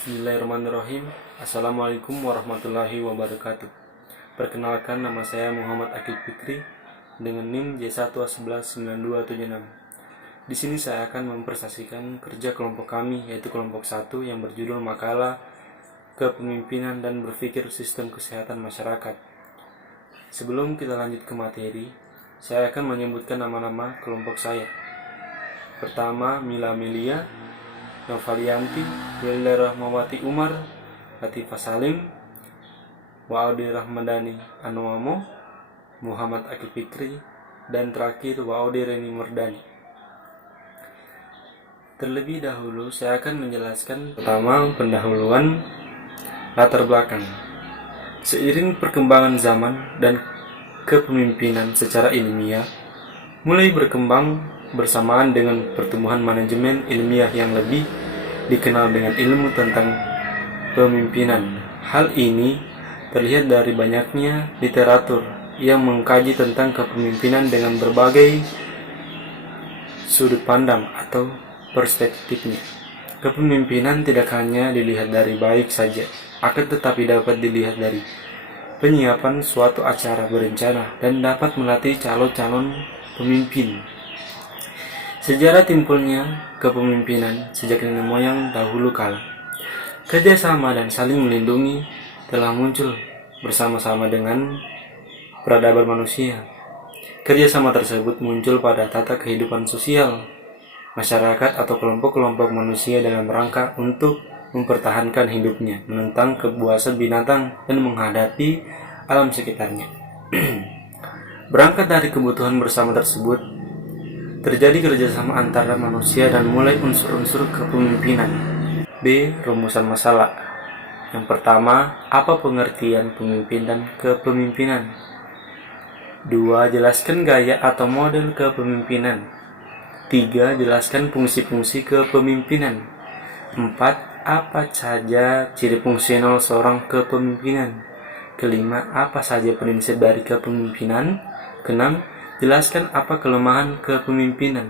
Bismillahirrahmanirrahim. Assalamualaikum warahmatullahi wabarakatuh. Perkenalkan, nama saya Muhammad Akil Fikri dengan NIM J1A119276. Di sini saya akan mempresentasikan kerja kelompok kami, yaitu kelompok 1 yang berjudul Makalah Kepemimpinan dan Berpikir Sistem Kesehatan Masyarakat. Sebelum kita lanjut ke materi, saya akan menyebutkan nama-nama kelompok saya. Pertama, Mila Melia, Novalianti, Wilda Rahmawati Umar, Latifah Salim, Wa'udi Rahmadani Anwamo, Muhammad Akil Fikri, dan terakhir Wa'udi Reni Murdani. Terlebih dahulu saya akan menjelaskan pertama pendahuluan latar belakang. Seiring perkembangan zaman dan kepemimpinan secara ilmiah mulai berkembang bersamaan dengan pertumbuhan manajemen ilmiah yang lebih dikenal dengan ilmu tentang pemimpinan. Hal ini terlihat dari banyaknya literatur yang mengkaji tentang kepemimpinan dengan berbagai sudut pandang atau perspektifnya. Kepemimpinan tidak hanya dilihat dari baik saja, akan tetapi dapat dilihat dari penyiapan suatu acara berencana dan dapat melatih calon-calon pemimpin. Sejarah timbulnya kepemimpinan sejak nenek moyang dahulu kala. Kerjasama dan saling melindungi telah muncul bersama-sama dengan peradaban manusia. Kerjasama tersebut muncul pada tata kehidupan sosial masyarakat atau kelompok-kelompok manusia dalam rangka untuk mempertahankan hidupnya, menentang kebuasan binatang, dan menghadapi alam sekitarnya. Berangkat dari kebutuhan bersama tersebut, terjadi kerjasama antara manusia dan mulai unsur-unsur kepemimpinan. B. Rumusan masalah. Yang pertama, apa pengertian pemimpin dan kepemimpinan? 2. Jelaskan gaya atau model kepemimpinan. 3. Jelaskan fungsi-fungsi kepemimpinan. 4. Apa saja ciri fungsional seorang kepemimpinan? Kelima, apa saja prinsip dari kepemimpinan? Keenam, jelaskan apa kelemahan kepemimpinan.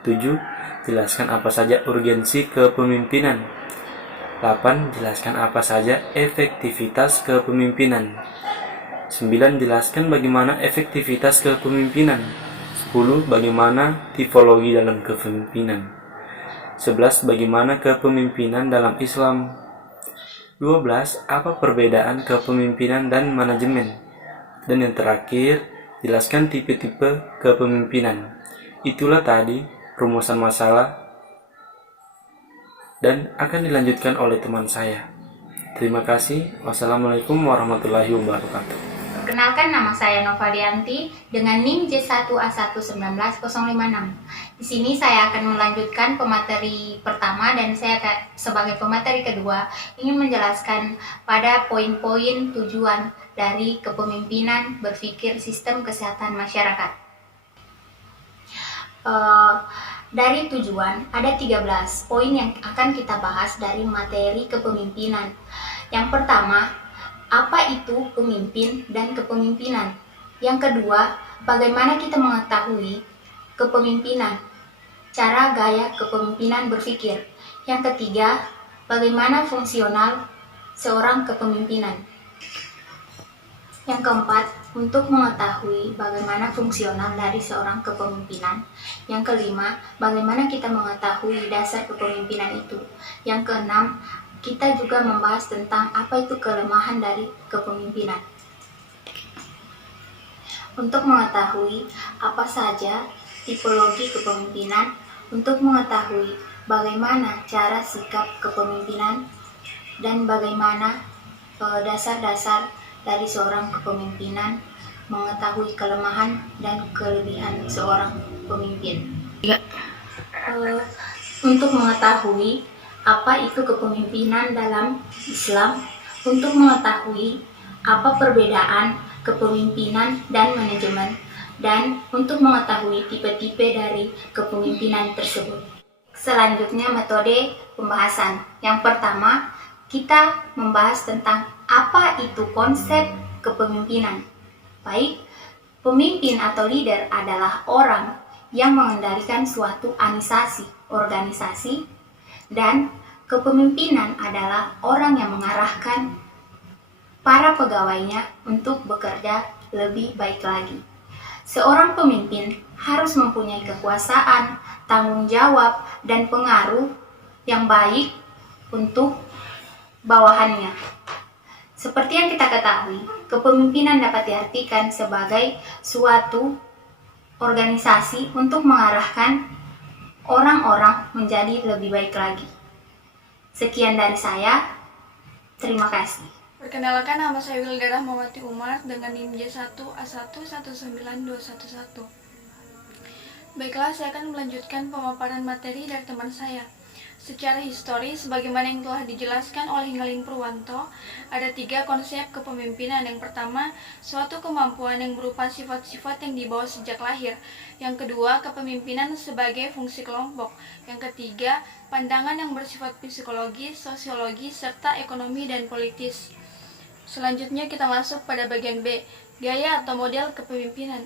Ketujuh, jelaskan apa saja urgensi kepemimpinan. 8. Jelaskan apa saja efektivitas kepemimpinan. 9. Jelaskan bagaimana efektivitas kepemimpinan. 10. Bagaimana tipologi dalam kepemimpinan. 11. Bagaimana kepemimpinan dalam Islam. 12. Apa perbedaan kepemimpinan dan manajemen. Dan yang terakhir, jelaskan tipe-tipe kepemimpinan. Itulah tadi rumusan masalah dan akan dilanjutkan oleh teman saya. Terima kasih. Wassalamualaikum warahmatullahi wabarakatuh. Perkenalkan, nama saya Novalianti dengan NIM J1A119056. Di sini saya akan melanjutkan pemateri pertama dan saya sebagai pemateri kedua ingin menjelaskan pada poin-poin tujuan dari kepemimpinan berpikir sistem kesehatan masyarakat. Dari tujuan ada 13 poin yang akan kita bahas dari materi kepemimpinan. Yang pertama, apa itu pemimpin dan kepemimpinan? Yang kedua, bagaimana kita mengetahui kepemimpinan? Cara gaya kepemimpinan berpikir. Yang ketiga, bagaimana fungsional seorang kepemimpinan? Yang keempat, untuk mengetahui bagaimana fungsional dari seorang kepemimpinan. Yang kelima, bagaimana kita mengetahui dasar kepemimpinan itu. Yang keenam, kita juga membahas tentang apa itu kelemahan dari kepemimpinan. Untuk mengetahui apa saja tipologi kepemimpinan, untuk mengetahui bagaimana cara sikap kepemimpinan, dan bagaimana dasar-dasar dari seorang kepemimpinan, mengetahui kelemahan dan kelebihan seorang pemimpin. Untuk mengetahui apa itu kepemimpinan dalam Islam, untuk mengetahui apa perbedaan kepemimpinan dan manajemen, dan untuk mengetahui tipe-tipe dari kepemimpinan tersebut. Selanjutnya, metode pembahasan. Yang pertama, kita membahas tentang apa itu konsep kepemimpinan. Baik, pemimpin atau leader adalah orang yang mengendalikan suatu organisasi, dan Kepemimpinan adalah orang yang mengarahkan para pegawainya untuk bekerja lebih baik lagi. Seorang pemimpin harus mempunyai kekuasaan, tanggung jawab, dan pengaruh yang baik untuk bawahannya. Seperti yang kita ketahui, kepemimpinan dapat diartikan sebagai suatu organisasi untuk mengarahkan orang-orang menjadi lebih baik lagi. Sekian dari saya, terima kasih. Perkenalkan, nama saya Wildara Mawati Umar dengan NIM J1A1192111. Baiklah, saya akan melanjutkan pemaparan materi dari teman saya. Secara historis, sebagaimana yang telah dijelaskan oleh Ngalin Purwanto, ada 3 konsep kepemimpinan. Yang pertama, suatu kemampuan yang berupa sifat-sifat yang dibawa sejak lahir. Yang kedua, kepemimpinan sebagai fungsi kelompok. Yang ketiga, pandangan yang bersifat psikologis, sosiologis, serta ekonomi dan politis. Selanjutnya kita masuk pada bagian B, gaya atau model kepemimpinan.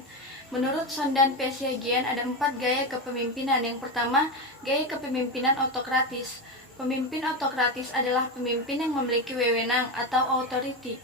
Menurut Sondan P. Siagian ada 4 gaya kepemimpinan. Yang pertama, gaya kepemimpinan autokratis. Pemimpin autokratis adalah pemimpin yang memiliki wewenang atau authority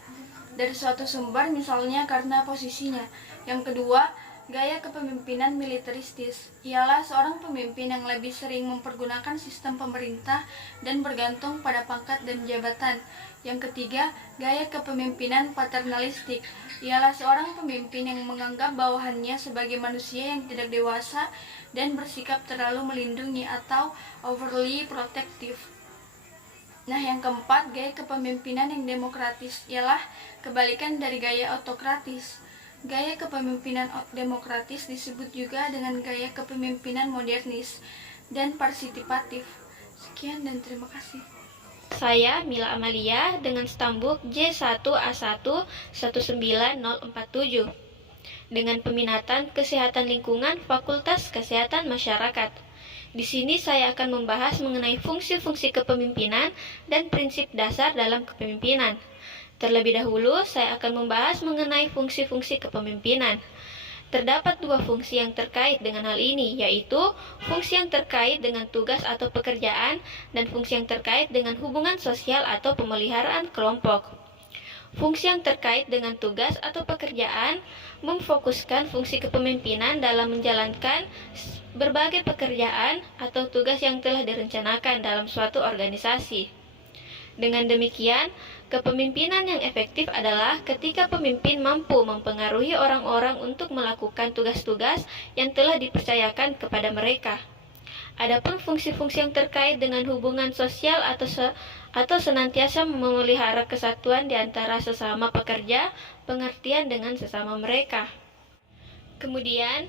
dari suatu sumber, misalnya karena posisinya. Yang kedua, gaya kepemimpinan militeristis. Ialah seorang pemimpin yang lebih sering mempergunakan sistem pemerintah dan bergantung pada pangkat dan jabatan. Yang ketiga, gaya kepemimpinan paternalistik. Ialah seorang pemimpin yang menganggap bawahannya sebagai manusia yang tidak dewasa dan bersikap terlalu melindungi atau overly protective. Nah, yang keempat, gaya kepemimpinan yang demokratis ialah kebalikan dari gaya autokratis. Gaya kepemimpinan demokratis disebut juga dengan gaya kepemimpinan modernis dan partisipatif. Sekian dan terima kasih. Saya Mila Amalia dengan stambuk J1A119047 dengan peminatan Kesehatan Lingkungan Fakultas Kesehatan Masyarakat. Di sini saya akan membahas mengenai fungsi-fungsi kepemimpinan dan prinsip dasar dalam kepemimpinan. Terlebih dahulu, saya akan membahas mengenai fungsi-fungsi kepemimpinan. Terdapat 2 fungsi yang terkait dengan hal ini, yaitu fungsi yang terkait dengan tugas atau pekerjaan dan fungsi yang terkait dengan hubungan sosial atau pemeliharaan kelompok. Fungsi yang terkait dengan tugas atau pekerjaan memfokuskan fungsi kepemimpinan dalam menjalankan berbagai pekerjaan atau tugas yang telah direncanakan dalam suatu organisasi. Dengan demikian, kepemimpinan yang efektif adalah ketika pemimpin mampu mempengaruhi orang-orang untuk melakukan tugas-tugas yang telah dipercayakan kepada mereka. Adapun fungsi-fungsi yang terkait dengan hubungan sosial atau senantiasa memelihara kesatuan di antara sesama pekerja, pengertian dengan sesama mereka. Kemudian,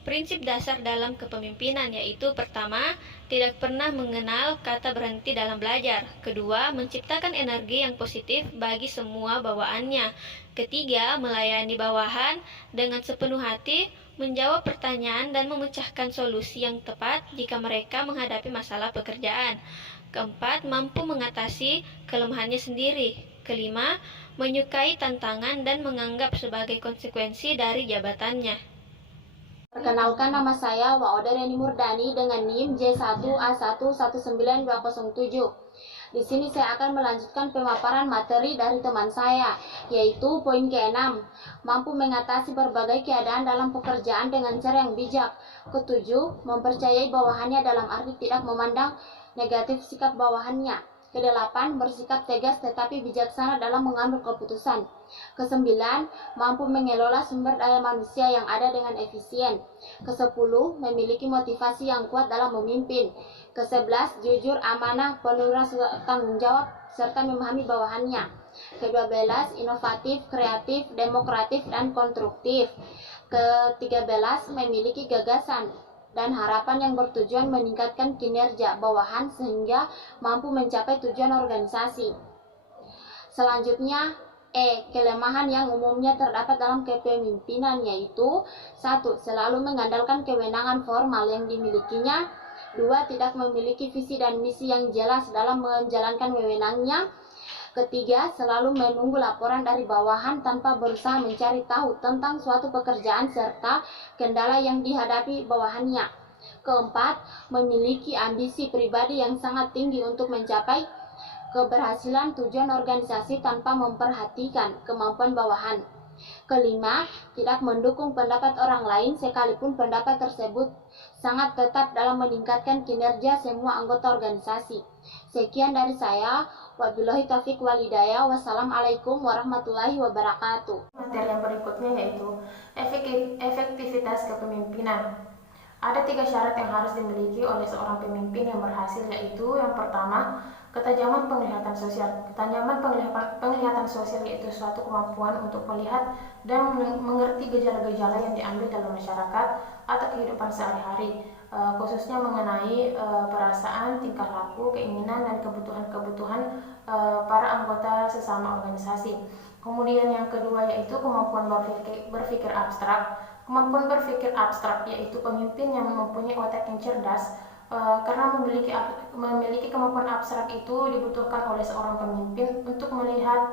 prinsip dasar dalam kepemimpinan yaitu pertama, tidak pernah mengenal kata berhenti dalam belajar. Kedua, menciptakan energi yang positif bagi semua bawaannya. Ketiga, melayani bawahan dengan sepenuh hati, menjawab pertanyaan dan memecahkan solusi yang tepat jika mereka menghadapi masalah pekerjaan. Keempat, mampu mengatasi kelemahannya sendiri. Kelima, menyukai tantangan dan menganggap sebagai konsekuensi dari jabatannya. Perkenalkan, nama saya Waoda Reni Murdani dengan NIM J1A11927. Di sini saya akan melanjutkan pemaparan materi dari teman saya, yaitu poin ke-6, mampu mengatasi berbagai keadaan dalam pekerjaan dengan cara yang bijak. Ke-7, mempercayai bawahannya dalam arti tidak memandang negatif sikap bawahannya. Ke-8, bersikap tegas tetapi bijaksana dalam mengambil keputusan. Ke-9, mampu mengelola sumber daya manusia yang ada dengan efisien. Ke-10, memiliki motivasi yang kuat dalam memimpin. Ke-11, jujur, amanah, penuh rasa tanggung jawab, serta memahami bawahannya. Ke-12, inovatif, kreatif, demokratif, dan konstruktif. Ke-13, memiliki gagasan dan harapan yang bertujuan meningkatkan kinerja bawahan sehingga mampu mencapai tujuan organisasi. Selanjutnya, kelemahan yang umumnya terdapat dalam kepemimpinan yaitu 1. Selalu mengandalkan kewenangan formal yang dimilikinya. 2. Tidak memiliki visi dan misi yang jelas dalam menjalankan wewenangnya. Ketiga, selalu menunggu laporan dari bawahan tanpa berusaha mencari tahu tentang suatu pekerjaan serta kendala yang dihadapi bawahannya. Keempat, memiliki ambisi pribadi yang sangat tinggi untuk mencapai keberhasilan tujuan organisasi tanpa memperhatikan kemampuan bawahan. Kelima, tidak mendukung pendapat orang lain sekalipun pendapat tersebut sangat tetap dalam meningkatkan kinerja semua anggota organisasi. Sekian dari saya. Wabillahi taufiq wal hidayah. Wassalamualaikum warahmatullahi wabarakatuh. Materi yang berikutnya yaitu efektivitas kepemimpinan. Ada 3 syarat yang harus dimiliki oleh seorang pemimpin yang berhasil, yaitu yang pertama, ketajaman penglihatan sosial. Ketajaman penglihatan sosial yaitu suatu kemampuan untuk melihat dan mengerti gejala-gejala yang diambil dalam masyarakat atau kehidupan sehari-hari, khususnya mengenai perasaan, tingkah laku, keinginan, dan kebutuhan-kebutuhan para anggota sesama organisasi. Kemudian yang kedua yaitu kemampuan berpikir abstrak. Kemampuan berpikir abstrak yaitu pemimpin yang mempunyai otak yang cerdas, karena memiliki kemampuan abstrak itu dibutuhkan oleh seorang pemimpin untuk melihat,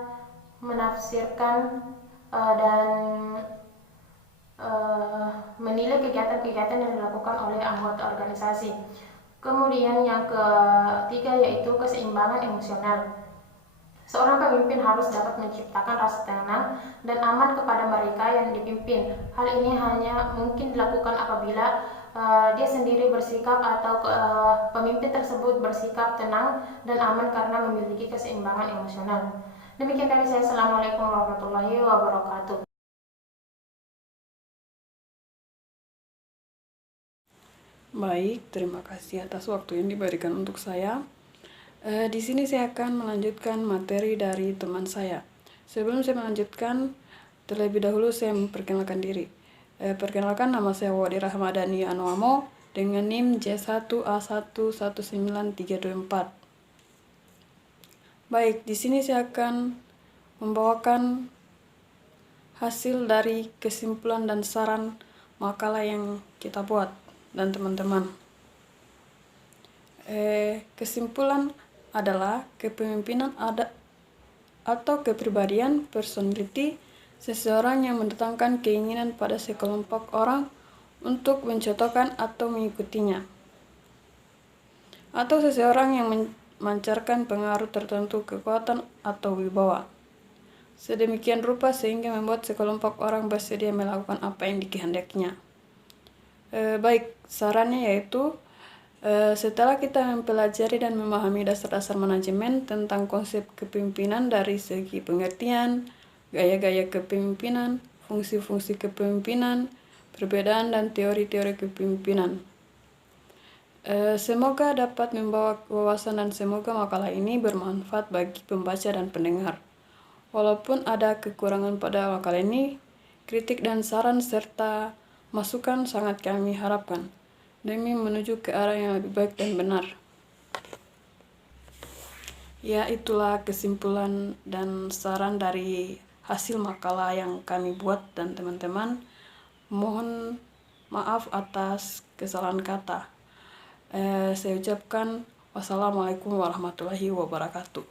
menafsirkan, dan menilai kegiatan-kegiatan yang dilakukan oleh anggota organisasi. Kemudian yang ketiga yaitu keseimbangan emosional. Seorang pemimpin harus dapat menciptakan rasa tenang dan aman kepada mereka yang dipimpin. Hal ini hanya mungkin dilakukan apabila dia sendiri bersikap atau pemimpin tersebut bersikap tenang dan aman karena memiliki keseimbangan emosional. Demikian dari saya. Assalamualaikum warahmatullahi wabarakatuh. Baik, terima kasih atas waktu yang diberikan untuk saya. Di sini saya akan melanjutkan materi dari teman saya. Sebelum saya melanjutkan, terlebih dahulu saya memperkenalkan diri. Perkenalkan, nama saya Wadi Rahmadani Anwamo dengan NIM J1A119324. Baik, di sini saya akan membawakan hasil dari kesimpulan dan saran makalah yang kita buat dan teman-teman. Kesimpulan adalah kepemimpinan atau kepribadian personality seseorang yang mendatangkan keinginan pada sekelompok orang untuk mencontohkan atau mengikutinya, atau seseorang yang memancarkan pengaruh tertentu, kekuatan atau wibawa sedemikian rupa sehingga membuat sekelompok orang bersedia melakukan apa yang dikehendakinya. Baik, sarannya yaitu setelah kita mempelajari dan memahami dasar-dasar manajemen tentang konsep kepemimpinan dari segi pengertian, gaya-gaya kepemimpinan, fungsi-fungsi kepemimpinan, perbedaan dan teori-teori kepemimpinan. Semoga dapat membawa wawasan dan semoga makalah ini bermanfaat bagi pembaca dan pendengar. Walaupun ada kekurangan pada makalah ini, kritik dan saran serta masukan sangat kami harapkan demi menuju ke arah yang lebih baik dan benar. Ya, itulah kesimpulan dan saran dari hasil makalah yang kami buat dan teman-teman. Mohon maaf atas kesalahan kata. Saya ucapkan wassalamualaikum warahmatullahi wabarakatuh.